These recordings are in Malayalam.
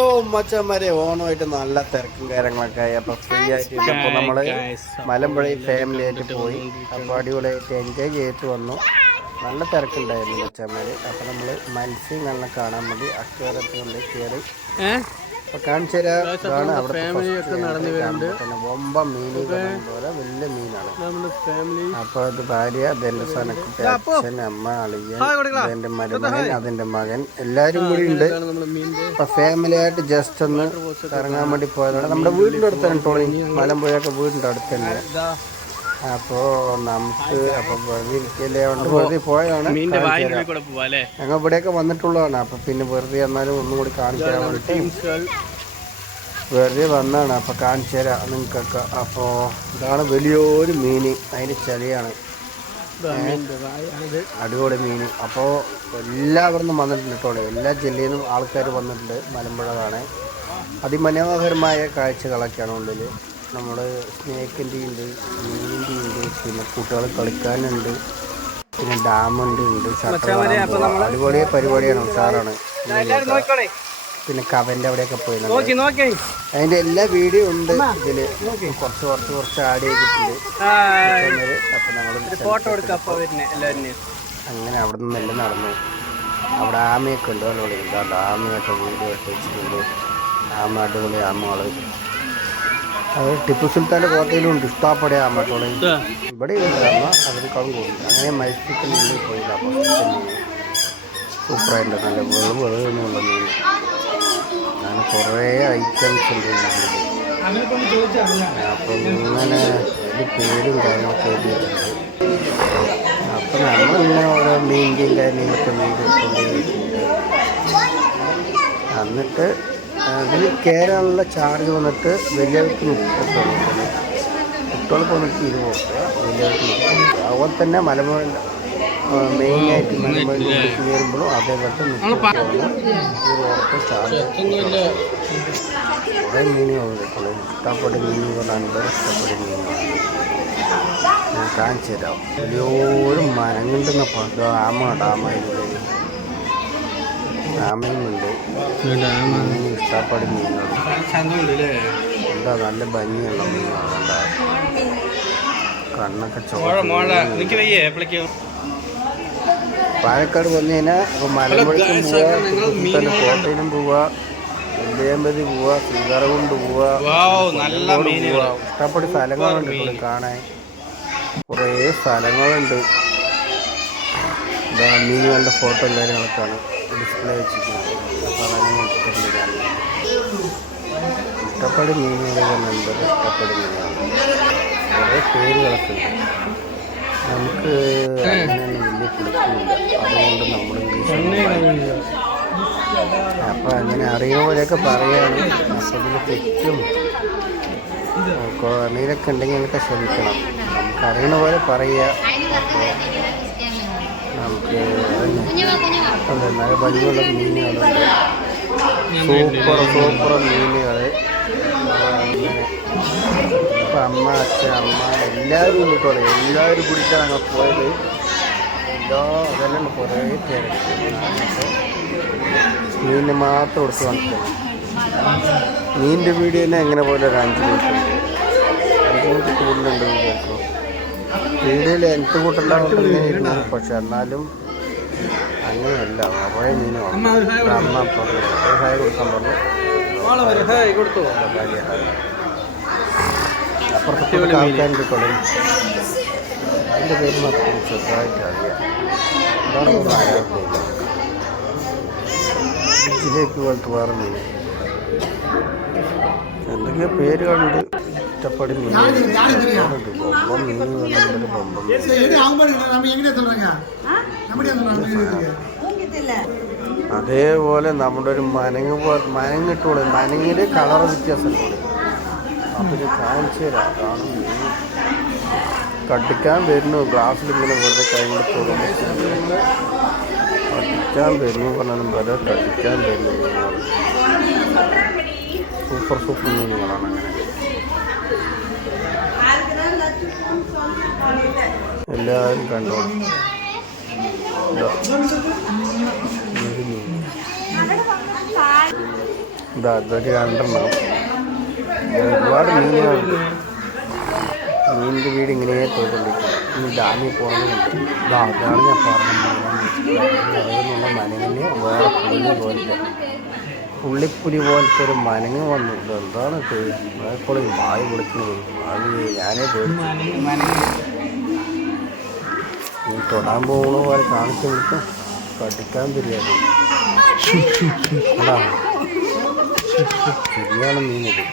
ഹലോ മച്ചന്മാരെ, ഓണമായിട്ട് നല്ല തിരക്കും കാര്യങ്ങളൊക്കെ ആയി. അപ്പോൾ ഫ്രീ ആയിട്ട് അപ്പോൾ നമ്മൾ മലമ്പുഴയിൽ ഫാമിലി ആയിട്ട് പോയി. അപ്പോൾ അടിപൊളിയായിട്ട് എൻജോയ് ചെയ്തിട്ട് വന്നു. നല്ല തിരക്കുണ്ടായിരുന്നു മച്ചന്മാർ. അപ്പോൾ നമ്മൾ മത്സ്യങ്ങളെ കാണാൻ വേണ്ടി അക്വേറിയത്തിനുള്ളിൽ കയറി. അപ്പോൾ കാണിച്ചു തരാം. അവിടെ വമ്പ മീനുകൾ പോലെ വലിയ മീനാണ്. അപ്പോൾ അത് ഭാര്യ, അതെൻ്റെ സനക്കുട്ടി, അച്ഛൻ, അമ്മ, അളിയൻ, അതെൻ്റെ മരുമകൻ, അതിൻ്റെ മകൻ, എല്ലാവരും കൂടി ഉണ്ട്. അപ്പോൾ ഫാമിലി ആയിട്ട് ജസ്റ്റ് ഒന്ന് ഇറങ്ങാൻ വേണ്ടി പോയതാണ്. നമ്മുടെ വീടിൻ്റെ അടുത്ത് തന്നെ ടോളി മലമ്പുഴയൊക്കെ വീടിൻ്റെ അടുത്ത് തന്നെ. അപ്പോൾ നമുക്ക് അപ്പോൾ വെറുതെ ഇരിക്കല്ലേ കൊണ്ട് വെറുതെ പോയതാണ്. ഞങ്ങൾ ഇവിടെയൊക്കെ വന്നിട്ടുള്ളതാണ്. അപ്പോൾ പിന്നെ വെറുതെ എന്നാലും ഒന്നും കൂടി കാണിക്കാൻ വേണ്ടിയിട്ട് വെറുതെ വന്നതാണ്. അപ്പോൾ കാണിച്ചു തരാം നിങ്ങൾക്കൊക്കെ. അപ്പോൾ ഇതാണ് വലിയൊരു മീൻ, അതിൻ്റെ ചളിയാണ്, അടിപൊളി മീൻ. അപ്പോൾ എല്ലാവരും നിന്നും വന്നിട്ടുണ്ട് കേട്ടോ. എല്ലാ ജില്ലയിൽ നിന്നും ആൾക്കാർ വന്നിട്ടുണ്ട് മലമ്പുഴ കാണാൻ. അതിമനോഹരമായ കാഴ്ചകളൊക്കെയാണ് ഉള്ളിൽ. നമ്മൾ സ്നേക്കിൻ്റെ ഉണ്ട്, മീനിൻ്റെ ഉണ്ട്, പിന്നെ കുട്ടികൾ കളിക്കാനുണ്ട്, പിന്നെ ഡാമുണ്ട്, അടിപൊളി പരിപാടിയാണ്, ഉഷാറാണ്. പിന്നെ കവൻ്റെ അവിടെയൊക്കെ പോയി അതിൻ്റെ എല്ലാ വീഡിയോ ഉണ്ട് ഇതിൽ. കുറച്ച് ആഡ് ചെയ്തിട്ടുണ്ട്. അപ്പോൾ ഞങ്ങൾ അങ്ങനെ അവിടെ നിന്ന് എല്ലാം നടന്നു. അവിടെ ആമയൊക്കെ ഉണ്ട്, അല്ലോളി ഇതാണ്ട് ആമയൊക്കെ വീഡിയോ ഇട്ട് വെച്ചിട്ടുണ്ട്. ആമ അടിപൊളി ആമകൾ. അത് ടിപ്പു സുൽത്താൻ്റെ കോട്ടയിലുണ്ട് ഇഷ്ടപ്പെടെ ആമട്ടോളെ. ഇവിടെ ഉണ്ട് ആമ, അതിനേക്കാളും കൂടുതൽ. അങ്ങനെ മത്സ്യത്തിന് ഉള്ളിൽ പോയില്ല. അപ്പോൾ സൂപ്പറായിട്ട് നല്ല വെളുവെന്നുള്ള മീൻ. അങ്ങനെ കുറേ ഐറ്റംസ് ഉണ്ട്. അപ്പം ഇങ്ങനെ ഒരു പേരും കാര്യങ്ങളൊക്കെ എഴുതിയിട്ടുണ്ട്. അപ്പം നമ്മളിങ്ങനെ ഓരോ മീൻ്റെയും കാര്യങ്ങളൊക്കെ വീട് കൊണ്ടുപോയിട്ടുണ്ട്. എന്നിട്ട് അതിൽ കയറാനുള്ള ചാർജ് വന്നിട്ട് വലിയവർക്ക് 30 രൂപ, കുട്ടികൾക്ക് വന്നിട്ട് 20 രൂപ, വലിയവർക്ക് 30 രൂപ. അതുപോലെ തന്നെ മലമ്പുഴ മെയിനായിട്ട് മലമ്പുഴ കയറുമ്പോഴും അതേപോലെ 30 ചാർജ്. കുറേ മീനുകളുണ്ട്. ഇഷ്ടപ്പെട്ട മീൻ പറഞ്ഞാൽ ഇഷ്ടപ്പെട്ട മീനുകളാണ്. ഞാൻ കാണിച്ചു തരാം. വലിയൊരു മരങ്ങളുണ്ടെന്ന പണ്ട് ഡാമായിരുന്നു. ആമയുമുണ്ട്, ഇഷ്ടപ്പെട്ട മീനുകൾ. എന്താ നല്ല ഭംഗിയുള്ള മീനുകളുണ്ട്. കണ്ണൊക്കെ പാലക്കാട് വന്നു കഴിഞ്ഞാൽ അപ്പോൾ മലമ്പുഴയ്ക്കും പോവുക, കോട്ടയിലും പോവുക, വെള്ളിയമ്പതി പോവുക, ശ്രീകരകുണ്ട് പോവുക, പോവുക. ഇഷ്ടപ്പെട്ട സ്ഥലങ്ങളുണ്ട് ഇപ്പോൾ കാണാൻ. കുറേ സ്ഥലങ്ങളുണ്ട്. മീനുകളുടെ ഫോട്ടോ കാര്യങ്ങളൊക്കെയാണ് ഡിസ്പ്ലേ വെച്ചിരിക്കുന്നത്. അപ്പോൾ അതങ്ങനെ ഇഷ്ടപ്പെട്ട മീനുകൾ നമ്പർ ഇഷ്ടപ്പെട്ട മീനുകൾ കുറേ പേരുകളൊക്കെ ഉണ്ട്. നമുക്ക് അങ്ങനെയൊന്നും വലിയ പിടിക്കുന്നില്ല, അതുകൊണ്ട് നമ്മൾ ഇംഗ്ലീഷ്. അപ്പോൾ അങ്ങനെ അറിയുന്ന പോലെയൊക്കെ പറയുകയാണ്. അപ്പോൾ ഇതിന് തെറ്റും എന്തെങ്കിലൊക്കെ ഉണ്ടെങ്കിൽ ഞങ്ങൾക്ക് ശ്രമിക്കണം. നമുക്ക് അറിയുന്ന പോലെ പറയുക. അപ്പോൾ നമുക്ക് നല്ല ഭംഗിയുള്ള മീനുകളുണ്ട്, സൂപ്പർ മീനുകൾ. അങ്ങനെ ഇപ്പം അമ്മ, അച്ഛൻ, അമ്മ എല്ലാവരും കിട്ടുള്ളൂ. എല്ലാവരും പിടിച്ചാണ് ഞങ്ങൾ പോയത്. അതെല്ലാം കുറേ തിരക്ക്. മീനിന് മാത്രം എടുത്ത് കാണിക്കണം. മീനിൻ്റെ വീഡിയോ തന്നെ എങ്ങനെ പോലെ ഒരു 5 മിനിറ്റ് ഉണ്ട്, 5 മിനിറ്റ് കൂടുതലുണ്ട് വിചാരിക്കും. വീഡിയോയിൽ എനിക്ക് കൂട്ടുണ്ടായിരുന്നു. പക്ഷെ എന്നാലും അങ്ങനെയല്ല, കുറേ മീനുമാണ്. അമ്മ ഹായ് കൊടുക്കാൻ പറഞ്ഞു. അപ്പുറത്തെ ആൾക്കാരും കിട്ടുള്ളൂ. എൻ്റെ പേര് മാത്രം ചെറുതായിട്ട് അറിയാം. എന്താണ് അറിയത്തില്ല. ജിലേക്ക് പോലത്തെ വേറെ മീൻ എന്തൊക്കെയോ പേരുകളുണ്ട്. ഇഷ്ടപ്പെടും മീനുണ്ട്. ബൊമ്പം മീൻ വന്നിട്ടുണ്ട്. ബൊമ്പം അതേപോലെ നമ്മുടെ ഒരു മനങ്ങിട്ടുള്ളൂ. മനങ്ങിൻ്റെ കളർ വ്യത്യാസമുണ്ട്. അപ്പം കാണിച്ചു തരാം. അതാണ് മീൻ. കടിക്കാൻ വരുന്നു. ഗ്ലാസ്സിലിങ്ങനെ വെറുതെ കഴിഞ്ഞിട്ട് തുറന്ന് കടിക്കാൻ വരുന്നു പറഞ്ഞാലും വരെ കടിക്കാൻ വരുന്നു മീനുകൾ. സൂപ്പർ മീനുകളാണ്. അങ്ങനെ എല്ലാവരും കണ്ടോ. ഇതാ അതൊരു രണ്ടെണ്ണം. ഒരുപാട് മീനുകളുണ്ട്. മീനിൻ്റെ വീട് ഇങ്ങനെ പോയിക്കൊണ്ടിരിക്കും. ഇനി ഡാമിൽ പോകുന്നതുണ്ട്. അതാണ് ഞാൻ പറഞ്ഞുള്ള മനങ്ങിന് വേറെ പുള്ളിപ്പുലി പോലത്തെ ഒരു മനങ്ങ് വന്നു. ഇതെന്താണ് ഇപ്പോൾ വായു വിളിക്കുന്നത്? അത് ഞാനേ ഈ തൊടാൻ പോകുന്ന പോലെ കാണിച്ചു കൊടുക്കും. കടിക്കാൻ തിരിയാതെ ശരിയാണ് മീനിത്.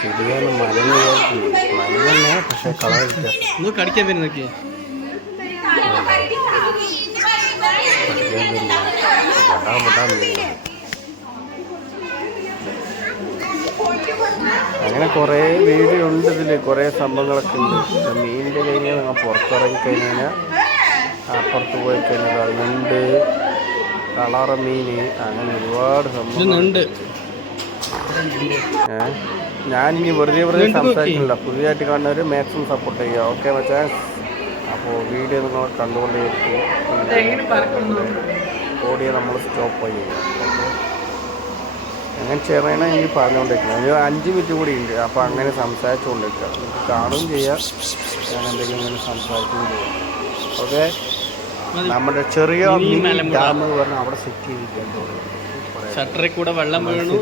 ശരിയാണ് മനങ്ങ് മനങ്ങന്നെ, പക്ഷെ കളർ വ്യത്യാസം. കടിക്കാൻ വരുന്നൊക്കെ അങ്ങനെ കുറേ വീഡിയോ ഉണ്ട് ഇതിൽ. കുറേ സംഭവങ്ങളൊക്കെ ഉണ്ട്. മീനിൻ്റെ കഴിഞ്ഞാൽ നിങ്ങൾ പുറത്തിറങ്ങി കഴിഞ്ഞാൽ അപ്പുറത്ത് പോയി കഴിഞ്ഞാൽ ഞണ്ട്, കളറ മീൻ, അങ്ങനെ ഒരുപാട് സംഭവങ്ങളുണ്ട്. ഞാനിനി വെറുതെ സംസാരിക്കുന്നില്ല. പുതിയതായിട്ട് കാണുന്നവർ മാക്സിമം സപ്പോർട്ട് ചെയ്യുക. ഓക്കെ മച്ചാ. അപ്പോൾ വീഡിയോ നിങ്ങൾ കണ്ടുകൊണ്ടേയിരിക്കും. ഓഡിയോ നമ്മൾ സ്റ്റോപ്പ് ചെയ്യുക. ഓക്കെ, അങ്ങനെ ചെയ്യണമെന്ന് എനിക്ക് പറഞ്ഞുകൊണ്ടിരിക്കുന്നത്. ഒരു 5 മിനിറ്റ് കൂടി ഉണ്ട്. അപ്പോൾ അങ്ങനെ സംസാരിച്ചുകൊണ്ടിരിക്കുക. നമുക്ക് കാണുകയും ചെയ്യാം, ഞാൻ എന്തെങ്കിലും ഇങ്ങനെ സംസാരിക്കുകയും ചെയ്യാം. ഓക്കെ, നമ്മുടെ ചെറിയ ഡാം പറഞ്ഞാൽ അവിടെ സെറ്റ് ചെയ്തിരിക്കാൻ ഷട്ടറിൽ കൂടെ വെള്ളം വീണു.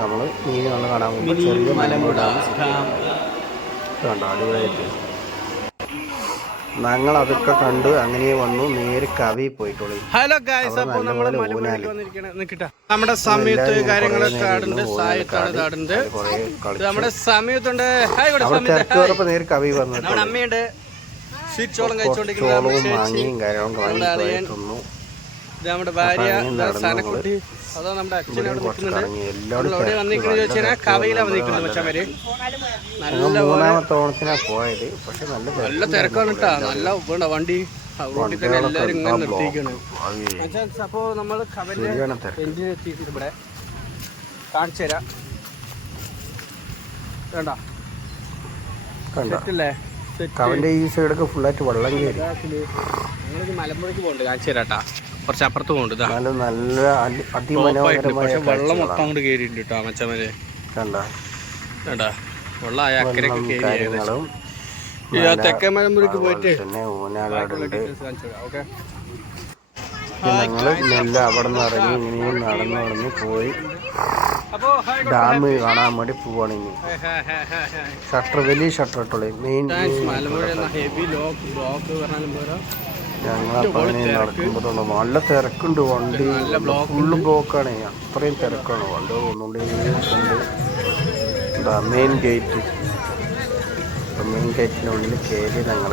നമ്മൾ മീനുകൾ കാണാൻ പോകുമ്പോൾ ചെറിയ മലമ്പുഴ കണ്ടോ, അടിപൊളിയായിട്ട് ഞങ്ങൾ അതൊക്കെ കണ്ട് അങ്ങനെ വന്നു. നേരെ കവി പോയിട്ടുള്ളൂ. ഹലോ ഗായ്സ്, അപ്പോൾ നമ്മൾ നമ്മുടെ സമയത്ത് കാര്യങ്ങളൊക്കെ ആടുണ്ട്. സായുണ്ട്, നമ്മുടെ സമയത്തുണ്ട്. നേരെ കവി വന്നു. നമ്മുടെ അമ്മയുണ്ട് സ്വീറ്റ് മാങ്ങിയും കാര്യങ്ങളൊക്കെ നമ്മുടെ ഭാര്യ സനക്കുട്ടി. അതോ നമ്മുടെ അച്ഛനോട് നിൽക്കുന്നുണ്ട്. വന്നിരിക്കുന്നത് ചോദിച്ചാൽ കവയിലാണ് വന്നിരിക്കുന്നത് മച്ചന്മാര്. മൂന്നാമത്തെ ഓണത്തിനാ പോയത്. പക്ഷെ നല്ല തിരക്കാണ് കേട്ടാ. നല്ല വണ്ടി റോഡിൽ തന്നെ എല്ലാവരും ഇങ്ങനെ നിർത്തിയിരിക്കുകയാണ്. അപ്പോൾ നമ്മൾ കവലിന്റെ എത്തിയിട്ട് ഇവിടെ കാണിച്ചു തരാം. വേണ്ട സെറ്റല്ലേ? കവന്റെ ഈ സൈഡൊക്കെ ഫുള്ളായിട്ട് വെള്ളം കയറി. ഞങ്ങളിത് മലമ്പുഴയ്ക്ക് പോകണ്ട്. കാണിച്ചു തരാട്ടാ. കുറച്ച് അപ്പുറത്ത് പോകുന്നുണ്ട്. നല്ല അതിമനോഹരമായ വെള്ളം മൊത്തം അങ്ങോട്ട് കയറിയിട്ടുണ്ട് കേട്ടോ മച്ചമ്മര്. കണ്ടാ വെള്ളം അക്കരക്ക് കയറി. തെക്കൻ മലമ്പുഴയ്ക്ക് പോയിട്ട് ഞങ്ങള് നെല്ല് അവിടെ നിന്ന് ഇറങ്ങി ഇങ്ങനെയും നടന്ന് പോയി ഡാം കാണാൻ വേണ്ടി പോവാണ്. ഇനി ഷട്ടർ, വലിയ ഷട്ടർ ഇട്ടുള്ളൂ. മെയിൻ ഞങ്ങളപ്പോൾ അങ്ങനെ നടക്കുമ്പോൾ നല്ല തിരക്കുണ്ട്. വണ്ടി ഫുള്ള് ബ്ലോക്കാണ്. അത്രയും തിരക്കാണ്. വണ്ടി പോകുന്നുണ്ട്. മെയിൻ ഗേറ്റ്, മെയിൻ ഗേറ്റിനുള്ളിൽ കയറി ഞങ്ങൾ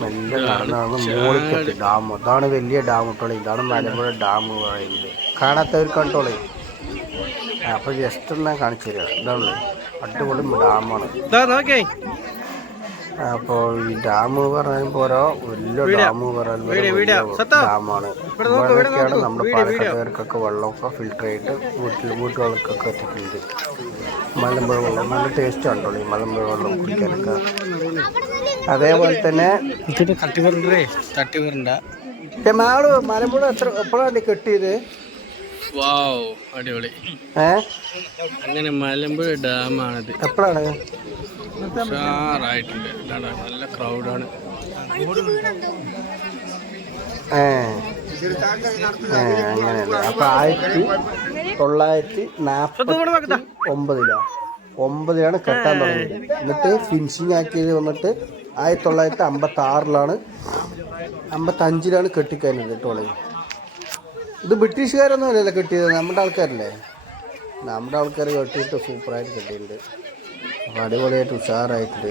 മെല്ലെ നടന്നാണ് മോളിക്കത്ത് ഡാം. അതാണ് വലിയ ഡാം ഇട്ടോളി. ഇതാണ് മലമ്പുഴ ഡാം പറയുന്നത്. കാണാത്തവർ കണ്ടോളി. അപ്പോൾ ജസ്റ്റ് ഞാൻ കാണിച്ചു തരിക. ഇതാണ് അടിപൊളി ഡാമാണ്. അപ്പോൾ ഈ ഡാം പറഞ്ഞാൽ പോരാ, വലിയ ഡാം പറഞ്ഞാൽ ഡാമാണ്. ഇവിടെയൊക്കെയാണ് നമ്മുടെ പാലക്കാട്ടുകാർക്കൊക്കെ വെള്ളമൊക്കെ ഫിൽറ്റർ ചെയ്തിട്ട് വീട്ടുകൾക്കൊക്കെ എത്തിക്കുന്നത്. മലമ്പുഴ വെള്ളം നല്ല ടേസ്റ്റ് ഉണ്ടല്ലോ ഈ മലമ്പുഴ വെള്ളം കുടിക്കാനൊക്കെ. അതേപോലെ തന്നെ മാള് മലമ്പുഴ എപ്പോഴാണ് കെട്ടിയത്? അടിപൊളി. അങ്ങനെ മലമ്പുഴ ഡാമാണിത്. എപ്പോഴാണ്? ഉഷാറായിട്ടുണ്ട്. നല്ല ക്രൗഡാണ്. അങ്ങനെയല്ലേ? അപ്പൊ 1949 കെട്ടാൻ തുടങ്ങിയത്. എന്നിട്ട് ഫിനിഷിങ് ആക്കിയത് വന്നിട്ട് 1956 55 കെട്ടിക്കഴിഞ്ഞത് കേട്ടോളെ. ഇത് ബ്രിട്ടീഷുകാരൊന്നും അല്ലല്ലോ കെട്ടിയത്, നമ്മുടെ ആൾക്കാരല്ലേ. നമ്മുടെ ആൾക്കാർ കെട്ടിയിട്ട് സൂപ്പറായിട്ട് കെട്ടിയിട്ടുണ്ട്. അപ്പോൾ അടിപൊളിയായിട്ട് ഉഷാറായിട്ടുണ്ട്.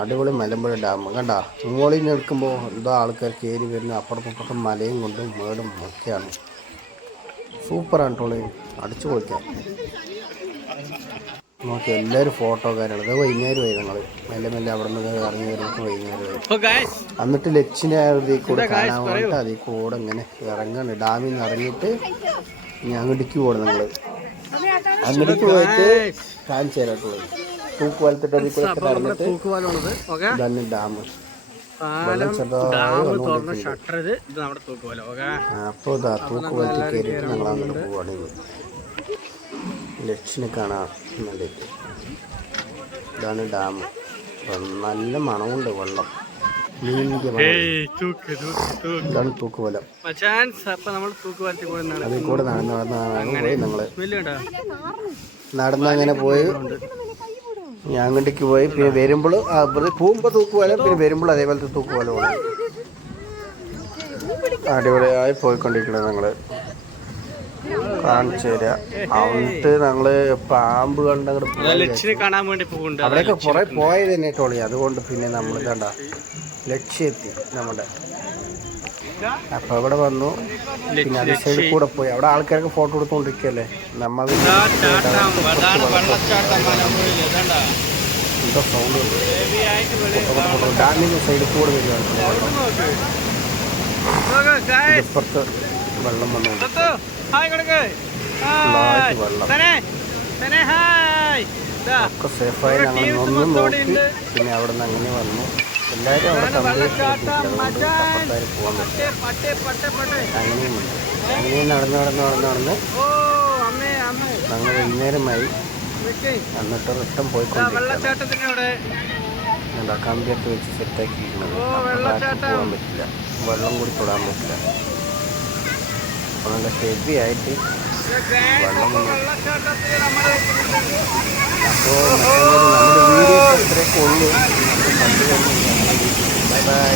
അടിപൊളി മലമ്പുഴ ഡാം കണ്ട. മുകളിൽ നിന്ന് എടുക്കുമ്പോൾ എന്തോ ആൾക്കാർ കയറി വരുന്ന അപ്പുറത്തും മലയും കൊണ്ടും മേടും ഒക്കെയാണ്. സൂപ്പറാണ് ടോളി, അടിച്ചു പൊളിക്കാം. നോക്കി എല്ലാവരും ഫോട്ടോക്കാരാണ്. ഇത് വൈകുന്നേരമായി. ഞങ്ങൾ മെല്ലെ അവിടെ നിന്ന് ഇറങ്ങി വരുമ്പോൾ വൈകുന്നേരമായി. എന്നിട്ട് ലക്ഷ്യനെ അതിൽ കൂടെ കാണാൻ വേണ്ടിയിട്ട് അതിൽ കൂടെ ഇങ്ങനെ ഇറങ്ങാണ്. ഡാമിൽ നിന്ന് ഇറങ്ങിയിട്ട് അങ്ങോട്ടേക്ക് പോകണം. ഞങ്ങൾ അങ്ങോട്ടേക്ക് പോയിട്ട് കാണിച്ചു തരാട്ടുള്ളത്. തൂക്കുപാലത്തിട്ട് അതിൽ കൂടെ നടന്നിട്ട് തന്നെ ഡാം. പാലം ഡാം തുറന്ന ഷട്ടർ ഇത് നമ്മുടെ തൂക്കുപാലം. ഓക്കെ, അപ്പോൾ ഇതാ തൂക്കുപാലത്തിൽ കയറിയിട്ട് ഞങ്ങൾ അങ്ങോട്ട് പോവുകയാണ്. ലക്ഷ്മിനെ കാണാൻ വേണ്ടിയിട്ട്. ഇതാണ് ഡാം. നല്ല മണമുണ്ട് വെള്ളം. ഇതാണ് തൂക്കുപാലം. അതിൽ കൂടെ നടന്നങ്ങനെ പോയി ഞാൻ അങ്ങോട്ടേക്ക് പോയി. പിന്നെ വരുമ്പോൾ പോകുമ്പോൾ തൂക്കുപാലം, പിന്നെ വരുമ്പോൾ അതേപോലത്തെ തൂക്കുപാലമാണ്. അടിപൊളിയായി പോയിക്കൊണ്ടിരിക്കുന്നത് ഞങ്ങൾ കാണിച്ചു തരാം. എന്നിട്ട് ഞങ്ങള് പാമ്പ് കാണാൻ വേണ്ടി പോകുന്നുണ്ട്. അവിടെയൊക്കെ കുറെ പോയത് തന്നെ ടോളി. അതുകൊണ്ട് പിന്നെ നമ്മൾ കണ്ട ലക്ഷ്യമെത്തി നമ്മുടെ. അപ്പൊ അവിടെ വന്നു. പിന്നെ അതേ സൈഡിൽ കൂടെ പോയി. അവിടെ ആൾക്കാർക്ക് ഫോട്ടോ എടുത്തോണ്ടിരിക്കല്ലേ. നമ്മൾ എന്തോ സൗണ്ട് ഡാമിന്റെ സൈഡിൽ കൂടെ വരികയാണ്. ഇപ്പുറത്ത് വെള്ളം വന്നുകൊണ്ട് ഒക്കെ സേഫായി ഞങ്ങൾ ഒന്നും നോക്കി. പിന്നെ അവിടെ നിന്ന് അങ്ങനെ വന്നു. എല്ലാവരും അവിടെ പോകാൻ പറ്റും. അങ്ങനെ നടന്ന് ഞങ്ങൾ വൈകുന്നേരമായി. എന്നിട്ട് റിട്ടേൺ പോയിക്കൊണ്ടിരിക്കുന്നത് കമ്പിയൊക്കെ വെച്ച് സെറ്റാക്കിയിരിക്കുന്നത്. പോകാൻ പറ്റില്ല, വെള്ളം കൂടി തൊടാൻ പറ്റില്ല. അപ്പോൾ നല്ല ഹെവി ആയിട്ട് വെള്ളം വന്നു. അപ്പോൾ നമ്മുടെ വീഡിയോ ഇത്രയൊക്കെ ഉള്ളൂ. Bye bye.